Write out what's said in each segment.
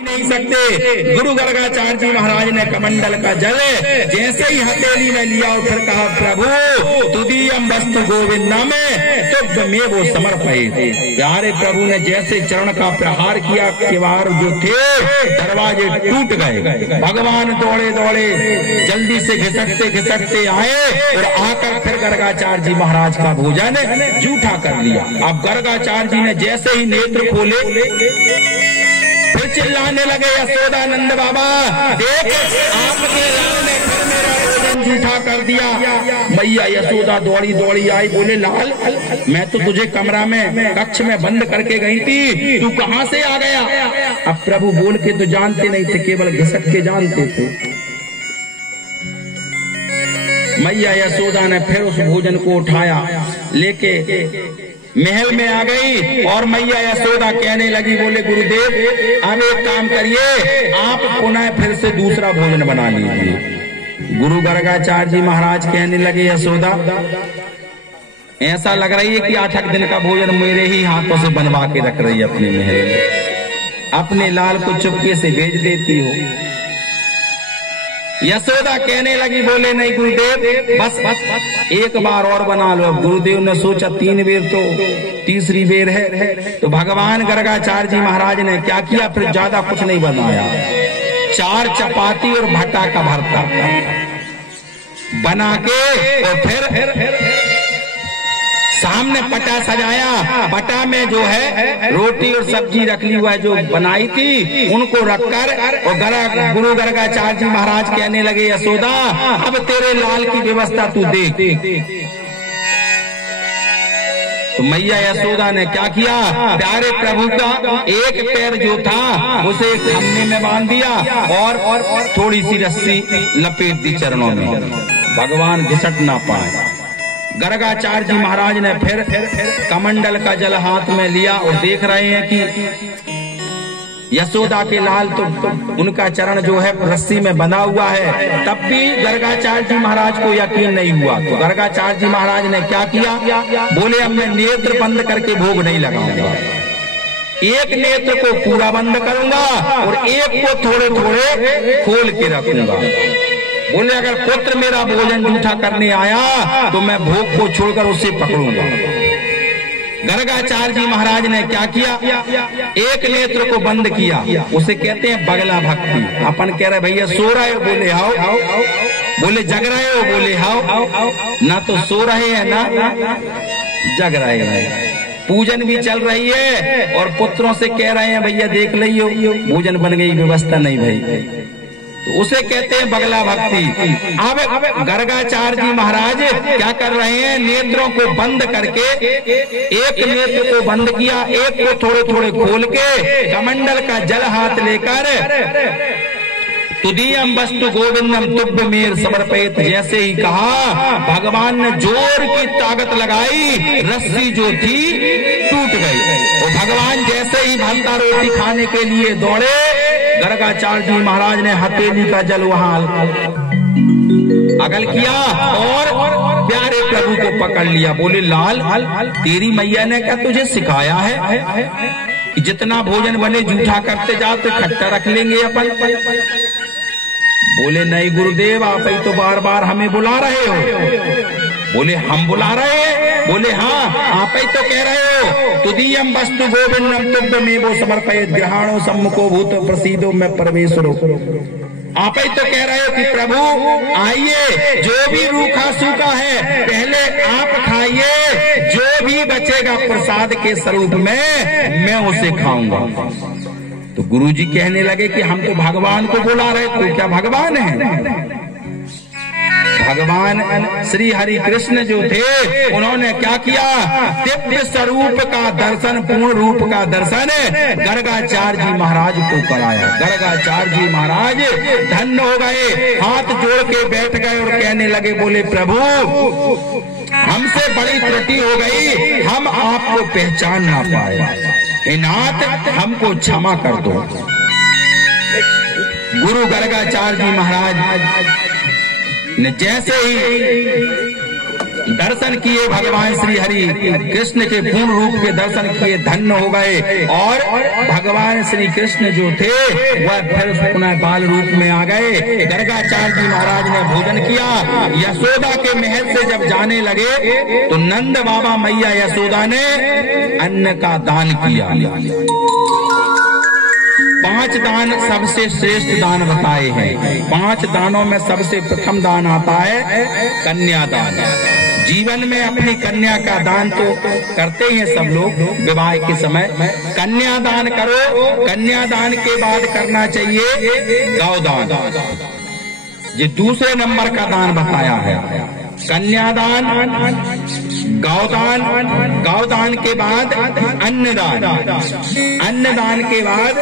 नहीं सकते। गुरु गर्गाचार्य जी महाराज ने कमंडल का जल जैसे ही हथेली में लिया और फिर कहा, प्रभु तुदीयम वस्तु गोविंदम तुभ्य में वो समर्पित। प्यारे प्रभु ने जैसे चरण का प्रहार किया, किवाड़ जो थे दरवाजे टूट गए। भगवान दौड़े दौड़े जल्दी से घिसटते घिसटते आए और आकर फिर गर्गाचार्य जी महाराज का भोजन जूठा कर लिया। अब गर्गाचार्य जी ने जैसे ही नेत्र खोले फिर चिल्लाने लगे, यशोदानंद बाबा देख, आपके लाल ने फिर मेरा भोजन जूठा कर दिया। मैया यशोदा दौड़ी दौड़ी आई, बोले लाल मैं तो तुझे कमरा में कक्ष में बंद करके गई थी, तू कहाँ से आ गया? अब प्रभु बोल के तो जानते नहीं थे, केवल घिसट के जानते थे। मैया यशोदा ने फिर उस भोजन को उठाया, लेके महल में आ गई और मैया यशोदा कहने लगी, बोले गुरुदेव अब एक काम करिए, आप पुनः फिर से दूसरा भोजन बना लीजिए। गुरु गर्गाचार्य जी महाराज कहने लगे, यशोदा ऐसा लग रही है कि 8 दिन का भोजन मेरे ही हाथों से बनवा के रख रही है अपने महल में, अपने लाल को चुपके से भेज देती हो। यशोदा कहने लगी, बोले नहीं गुरुदेव बस बस एक बार और बना लो। अब गुरुदेव ने सोचा 3 बेर तो तीसरी बेर है, तो भगवान गर्गाचार्य जी महाराज ने क्या किया, फिर ज्यादा कुछ नहीं बनाया, 4 चपाती और भट्टा का भरता बना के और फिर सामने पटा सजाया। पटा में जो है रोटी और सब्जी रख ली हुआ है जो बनाई थी, उनको रखकर और गुरु गर्गाचार्य जी महाराज कहने लगे, यशोदा अब तेरे लाल की व्यवस्था तू देख। तो मैया यशोदा ने क्या किया, प्यारे प्रभु का एक पैर जो था उसे एक खम्भे में बांध दिया और थोड़ी सी रस्सी लपेट दी चरणों में, भगवान घिसट ना पाए। गर्गाचार्य जी महाराज ने फिर कमंडल का जल हाथ में लिया और देख रहे हैं कि यशोदा के लाल तो उनका चरण जो है रस्सी में बंधा हुआ है, तब भी गर्गाचार्य जी महाराज को यकीन नहीं हुआ। तो गर्गाचार्य जी महाराज ने क्या किया, बोले अब मैं नेत्र बंद करके भोग नहीं लगाऊंगा, एक नेत्र को पूरा बंद करूंगा और एक को थोड़े थोड़े खोल के रखूंगा। बोले अगर पुत्र मेरा भोजन जूठा करने आया तो मैं भोग को छोड़कर उसे पकड़ूंगा। गर्गाचार्य जी महाराज ने क्या किया, एक नेत्र को बंद किया, उसे कहते हैं बगला भक्ति। अपन कह रहे भैया सो रहे हो, बोले हाओ, बोले जग रहे हो, बोले हाओ, ना तो सो रहे हैं ना जग रहे हैं। पूजन भी चल रही है और पुत्रों से कह रहे हैं भैया देख लियो भोजन बन गई, व्यवस्था नहीं भाई, तो उसे कहते हैं बगला भक्ति। अब गर्गाचार्य जी महाराज क्या कर रहे हैं, नेत्रों को बंद करके एक नेत्र को बंद किया, एक को थोड़े थोड़े खोल के कमंडल का जल हाथ लेकर तुदीयम वस्तु गोविंदम तुभ्य मेर समर्पित जैसे ही कहा, भगवान ने जोर की ताकत लगाई, रस्सी जो थी टूट गई और भगवान जैसे ही भंता रोटी खाने के लिए दौड़े, गर्गाचार्य जी महाराज ने हथेली का जल वहां अगल किया और प्यारे प्रभु को पकड़ लिया। बोले लाल तेरी मैया ने क्या तुझे सिखाया है कि जितना भोजन बने जूठा करते जाओ तो खट्टा रख लेंगे अपन? बोले नहीं गुरुदेव आप ही तो बार बार हमें बुला रहे हो। बोले हम बुला रहे हैं? बोले हाँ आप ही तो कह रहे हो तुदीयम वस्तु गोविंदम तुभ्य में वो समर्पित ग्रहाणो सम्मुखो भूत प्रसीदो में परमेश्वरो। आप ही तो कह रहे हो कि प्रभु आइए, जो भी रूखा सूखा है पहले आप खाइए, जो भी बचेगा प्रसाद के स्वरूप में मैं उसे खाऊंगा। तो गुरुजी कहने लगे कि हम तो भगवान को बुला रहे, तो क्या भगवान है? भगवान श्री हरि कृष्ण जो थे उन्होंने क्या किया, दिव्य स्वरूप का दर्शन, पूर्ण रूप का दर्शन गर्गाचार्य जी महाराज को कराया। गर्गाचार्य जी महाराज धन्य हो गए, हाथ जोड़ के बैठ गए और कहने लगे, बोले प्रभु हमसे बड़ी त्रुटि हो गई, हम आपको पहचान ना पाए, हे नाथ हमको क्षमा कर दो। गुरु गर्गाचार्य जी महाराज ने जैसे ही दर्शन किए भगवान श्री हरि कृष्ण के पूर्ण रूप के दर्शन किए, धन्य हो गए। और भगवान श्री कृष्ण जो थे वह फिर पुनः बाल रूप में आ गए। गर्गाचार्य जी महाराज ने भोजन किया। यशोदा के महल से जब जाने लगे तो नंद बाबा मैया यशोदा ने अन्न का दान किया। 5 दान सबसे श्रेष्ठ दान बताए हैं। 5 दानों में सबसे प्रथम दान आता है कन्यादान। जीवन में अपनी कन्या का दान तो करते हैं सब लोग विवाह के समय, कन्यादान करो। कन्यादान के बाद करना चाहिए गौदान। ये दूसरे नंबर का दान बताया है, कन्यादान, गौदान, गौदान के बाद अन्नदान, अन्नदान के बाद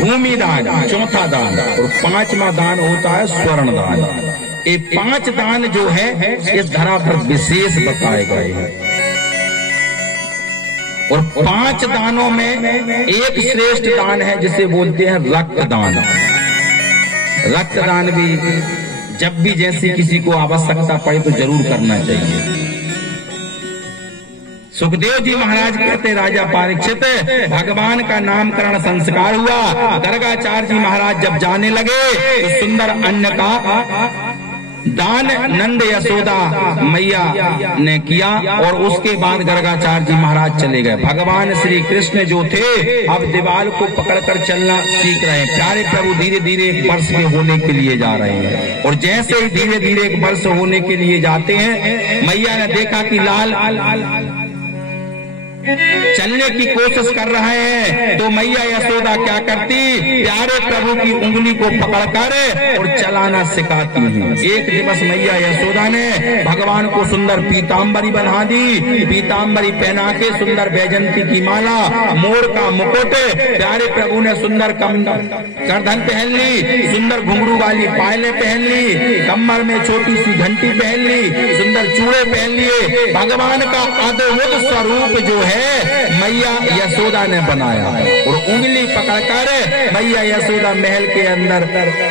भूमिदान, चौथा दान, और 5वां दान होता है स्वर्ण दान। ये 5 दान जो है इस धरा पर विशेष बताए गए हैं। और 5 दानों में एक श्रेष्ठ दान है जिसे बोलते हैं रक्तदान। रक्तदान भी जब भी जैसी किसी को आवश्यकता पड़े तो जरूर करना चाहिए। सुखदेव जी महाराज कहते राजा परीक्षित भगवान का नामकरण संस्कार हुआ। गर्गाचार्य जी महाराज जब जाने लगे तो सुंदर अन्न का दान नंद यशोदा मैया ने किया। और उसके बाद गर्गाचार्य जी महाराज चले गए। भगवान श्री कृष्ण जो थे अब दीवाल को पकड़कर चलना सीख रहे हैं। प्यारे प्रभु धीरे धीरे 1 वर्ष के होने के लिए जा रहे हैं। और जैसे ही धीरे धीरे 1 वर्ष होने के लिए जाते हैं, मैया ने देखा कि लाल चलने की कोशिश कर रहे हैं, तो मैया यशोदा क्या करती, प्यारे प्रभु की उंगली को पकड़कर और चलाना सिखाती हैं। एक दिवस मैया यशोदा ने भगवान को सुंदर पीताम्बरी बना दी। पीताम्बरी पहना के सुंदर बैजंती की माला, मोर का मुकुट, प्यारे प्रभु ने सुंदर करधन पहन ली, सुंदर घुंघरू वाली पायलें पहन ली, कमर में छोटी सी घंटी पहन ली, सुंदर चूड़े पहन लिए। भगवान का अद्भुत स्वरूप जो है मैया यशोदा ने बनाया। और उंगली पकड़कर मैया यशोदा महल के अंदर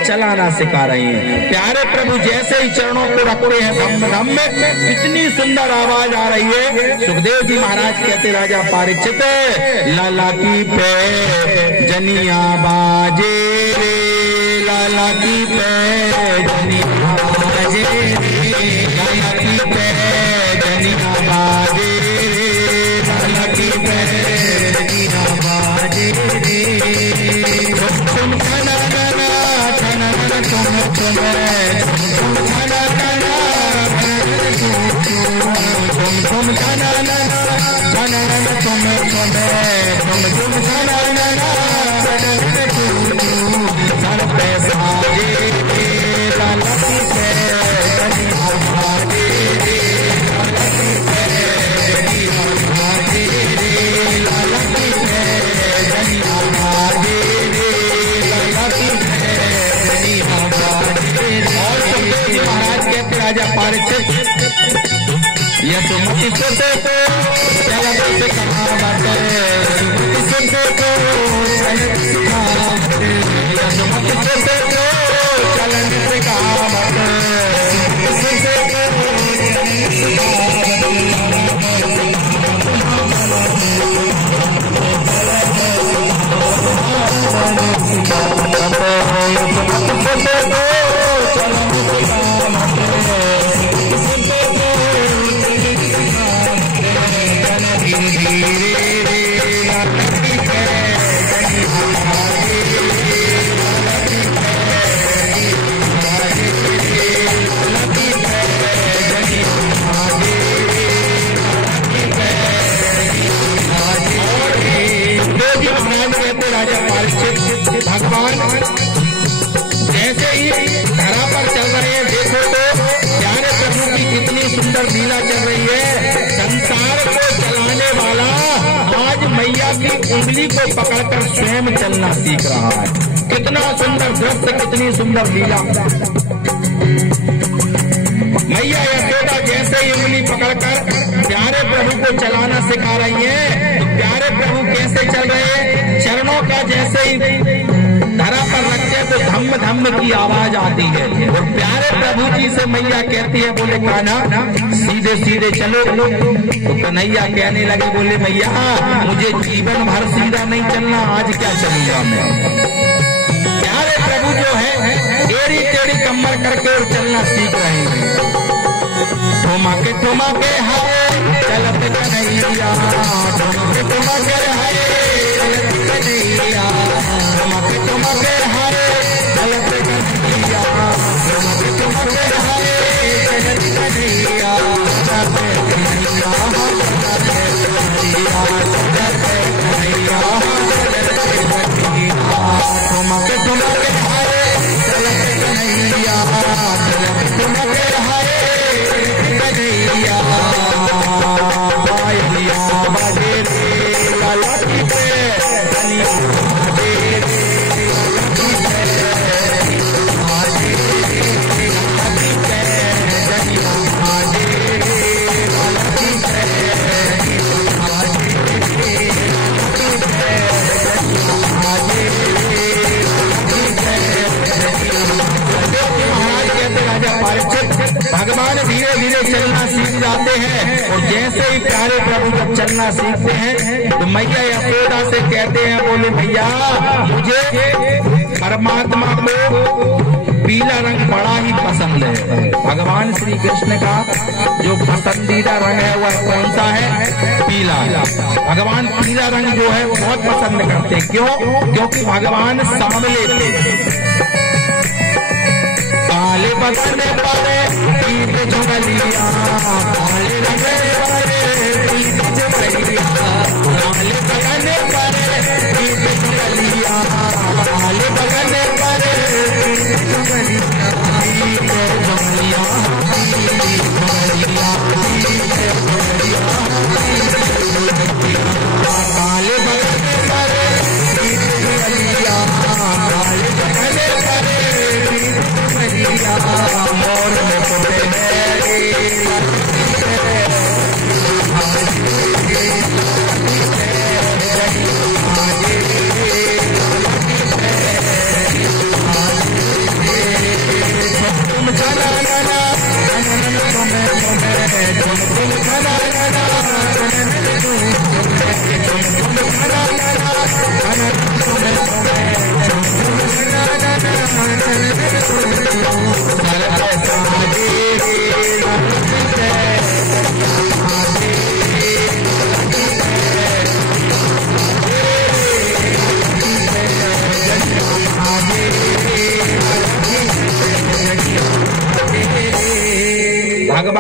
चलाना सिखा रही हैं। प्यारे प्रभु जैसे ही चरणों को रखते हैं धम धम में इतनी सुंदर आवाज आ रही है। सुखदेव जी महाराज कहते राजा परीक्षित लाला की पे जनिया बाजे रे, लाला की पे जनिया बाजे रे, लाला की पे जनिया बाजे तुम खाना खाना खाना तुम खाना खाना तुम खाना खाना तुम खाना पैसा राजा परीक्षित यशोमती सोते को चलन से कहा बाटे, सोते को यशोमती सोते को चलन से कहा बाटे, भगवान जैसे ही धरा पर चल रहे हैं, देखो तो प्यारे प्रभु की कितनी सुंदर लीला चल रही है। संसार को चलाने वाला आज मैया की उंगली को पकड़कर स्वयं चलना सीख रहा है। कितना सुंदर दृश्य, कितनी सुंदर लीला। मैया यशोदा जैसे ही उंगली पकड़कर प्यारे प्रभु को चलाना सिखा रही है। प्यारे प्रभु कैसे चल रहे हैं, चरणों का जैसे ही धरा पर रखते तो धम्म धम्म की आवाज आती है। और प्यारे प्रभु जी से मैया कहती है, बोले कान्हा सीधे सीधे चलो। तो कन्हैया कहने लगे, बोले मैया मुझे जीवन भर सीधा नहीं चलना, आज क्या चलूंगा मैं। प्यारे प्रभु जो है टेढ़ी टेढ़ी कमर करके और चलना सीख रहे हैं। ठुमा के हाय चलत कन्हैया, ठुमा के हाय चलत कन्हैया, ठुमा के हाय चलत कन्हैया, ठुमा के हाय चलत कन्हैया, भगवान धीरे धीरे चलना सीख जाते हैं। और जैसे ही प्यारे प्रभु जब चलना सीखते हैं तो मैया यशोदा से कहते हैं, बोले भैया मुझे परमात्मा को पीला रंग बड़ा ही पसंद है। भगवान श्री कृष्ण का जो पसंदीदा रंग है वह कौन सा है? पीला। भगवान पीला रंग जो है बहुत पसंद करते। क्यों? क्योंकि भगवान सांवले थे। काले बदन पर पीत झुमलिया, काले